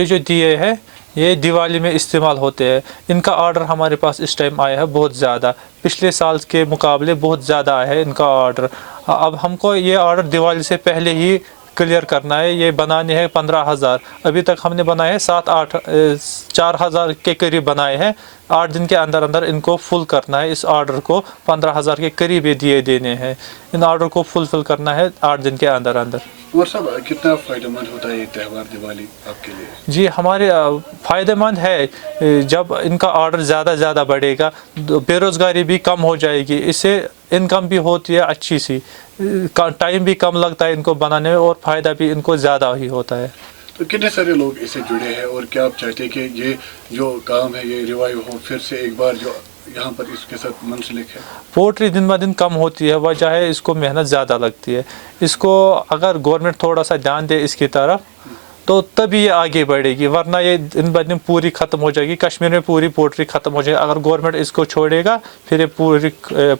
یہ جو دیے ہیں یہ دیوالی میں استعمال ہوتے ہیں. ان کا آرڈر ہمارے پاس اس ٹائم آیا ہے بہت زیادہ. پچھلے سال کے مقابلے بہت زیادہ آیا ہے ان کا آرڈر. اب ہم کو یہ آرڈر دیوالی سے پہلے ہی کلیئر کرنا ہے. یہ بنانے ہیں 15,000. ابھی تک ہم نے بنائے ہیں 4,000 کے قریب بنائے ہیں. 8 دن کے اندر اندر ان کو فل کرنا ہے. اس آرڈر کو 15,000 کے قریب یہ دیے دینے ہیں. ان آرڈر کو فل کرنا ہے 8 دن کے اندر اندر. عمر صاحب کتنا فائدہ مند ہوتا ہے یہ تہوار دیوالی آپ کے لیے؟ جی ہمارے فائدہ مند ہے. جب ان کا آرڈر زیادہ بڑھے گا بے روزگاری بھی کم ہو جائے گی. اس سے انکم بھی ہوتی ہے اچھی سی. ٹائم بھی کم لگتا ہے ان کو بنانے میں اور فائدہ بھی ان کو زیادہ ہی ہوتا ہے. تو کتنے سارے لوگ اس سے جڑے ہیں اور کیا آپ چاہتے ہیں کہ یہ جو کام ہے یہ ریوائیو ہو پھر سے ایک بار جو یہاں پر اس کے ساتھ منسلک ہے؟ پوٹری دن بہ دن کم ہوتی ہے. وجہ ہے اس کو محنت زیادہ لگتی ہے. اس کو اگر گورنمنٹ تھوڑا سا دھیان دے اس کی طرف تو تبھی یہ آگے بڑھے گی. ورنہ یہ دن بہ دن پوری ختم ہو جائے گی. کشمیر میں پوری پوٹری ختم ہو جائے گی. اگر گورنمنٹ اس کو چھوڑے گا پھر یہ پوری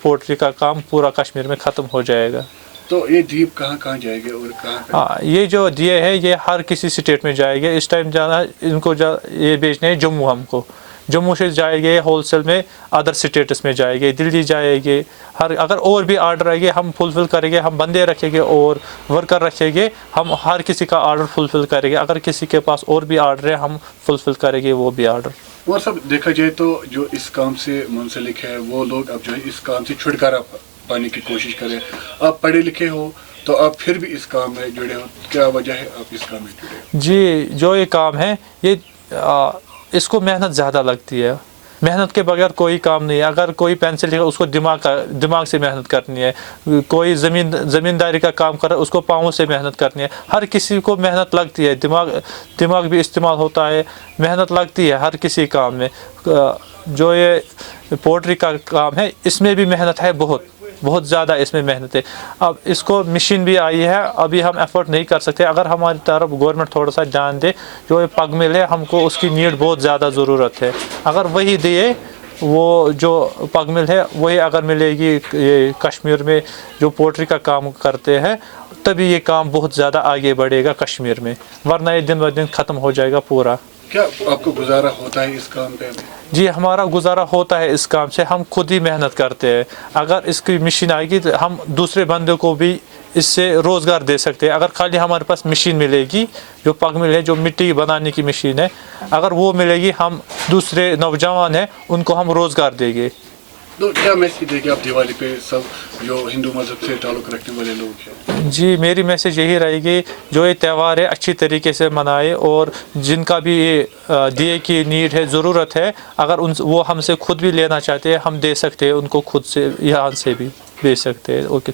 پوٹری کا کام پورا کشمیر میں ختم ہو جائے گا. تو یہ دیپ کہاں جائے گے اور کہاں؟ یہ جو دیے ہے یہ ہر کسی اسٹیٹ میں جائے گے. اس ٹائم جانا ان کو یہ بیچنے ہیں جموں. ہم کو جموں سے جائے گے ہول سیل میں. ادر اسٹیٹس میں جائے گے. دلی جائے گے. اگر اور بھی آرڈر آئے گے ہم فل کریں گے. ہم بندے رکھیں گے اور ورکر رکھیں گے. ہم ہر کسی کا آرڈر فل کریں گے. اگر کسی کے پاس اور بھی آرڈر ہے ہم فل کریں گے وہ بھی آرڈر. اور سب دیکھا جائے تو جو اس کام سے منسلک ہے وہ لوگ اب جو ہے اس کام سے چھٹکارا پانے کی کوشش کریں. آپ پڑھے لکھے ہو تو آپ پھر بھی اس کام میں جڑے ہو. کیا وجہ ہے آپ اس کام میں جڑے ہو؟ جی جو یہ کام ہے یہ اس کو محنت زیادہ لگتی ہے. محنت کے بغیر کوئی کام نہیں ہے. اگر کوئی پینسل لکھا اس کو دماغ سے محنت کرنی ہے. کوئی زمینداری کا کام کر رہا ہے اس کو پاؤں سے محنت کرنی ہے. ہر کسی کو محنت لگتی ہے. دماغ بھی استعمال ہوتا ہے. محنت لگتی ہے ہر کسی کام میں. جو یہ پوٹری کا کام ہے اس میں بھی محنت ہے بہت زیادہ اس میں محنت ہے. اب اس کو مشین بھی آئی ہے. ابھی ہم ایفرٹ نہیں کر سکتے. اگر ہماری طرف گورنمنٹ تھوڑا سا جان دے جو یہ پگ مل ہے ہم کو اس کی نیڈ بہت زیادہ ضرورت ہے. اگر وہی دے وہ جو پگ مل ہے وہی اگر ملے گی یہ کشمیر میں جو پوٹری کا کام کرتے ہیں تبھی یہ کام بہت زیادہ آگے بڑھے گا کشمیر میں. ورنہ یہ دن بہ دن ختم ہو جائے گا پورا. کیا آپ کو گزارا ہوتا ہے اس کام پہ؟ جی ہمارا گزارا ہوتا ہے اس کام سے. ہم خود ہی محنت کرتے ہیں. اگر اس کی مشین آئے گی تو ہم دوسرے بندے کو بھی اس سے روزگار دے سکتے ہیں. اگر خالی ہمارے پاس مشین ملے گی جو پگ مل ہے جو مٹی بنانے کی مشین ہے اگر وہ ملے گی ہم دوسرے نوجوان ہیں ان کو ہم روزگار دیں گے. تو کیا میسیج دے گی آپ دیوالی پہ سب جو ہندو مذہب سے تعلق رکھنے والے لوگ ہیں؟ جی میری میسیج یہی رہے گی جو یہ تہوار ہے اچھی طریقے سے منائے. اور جن کا بھی یہ دیے کی نیڈ ہے ضرورت ہے اگر وہ ہم سے خود بھی لینا چاہتے ہیں ہم دے سکتے ہیں ان کو. خود سے یہاں سے بھی دے سکتے ہیں. اوکے.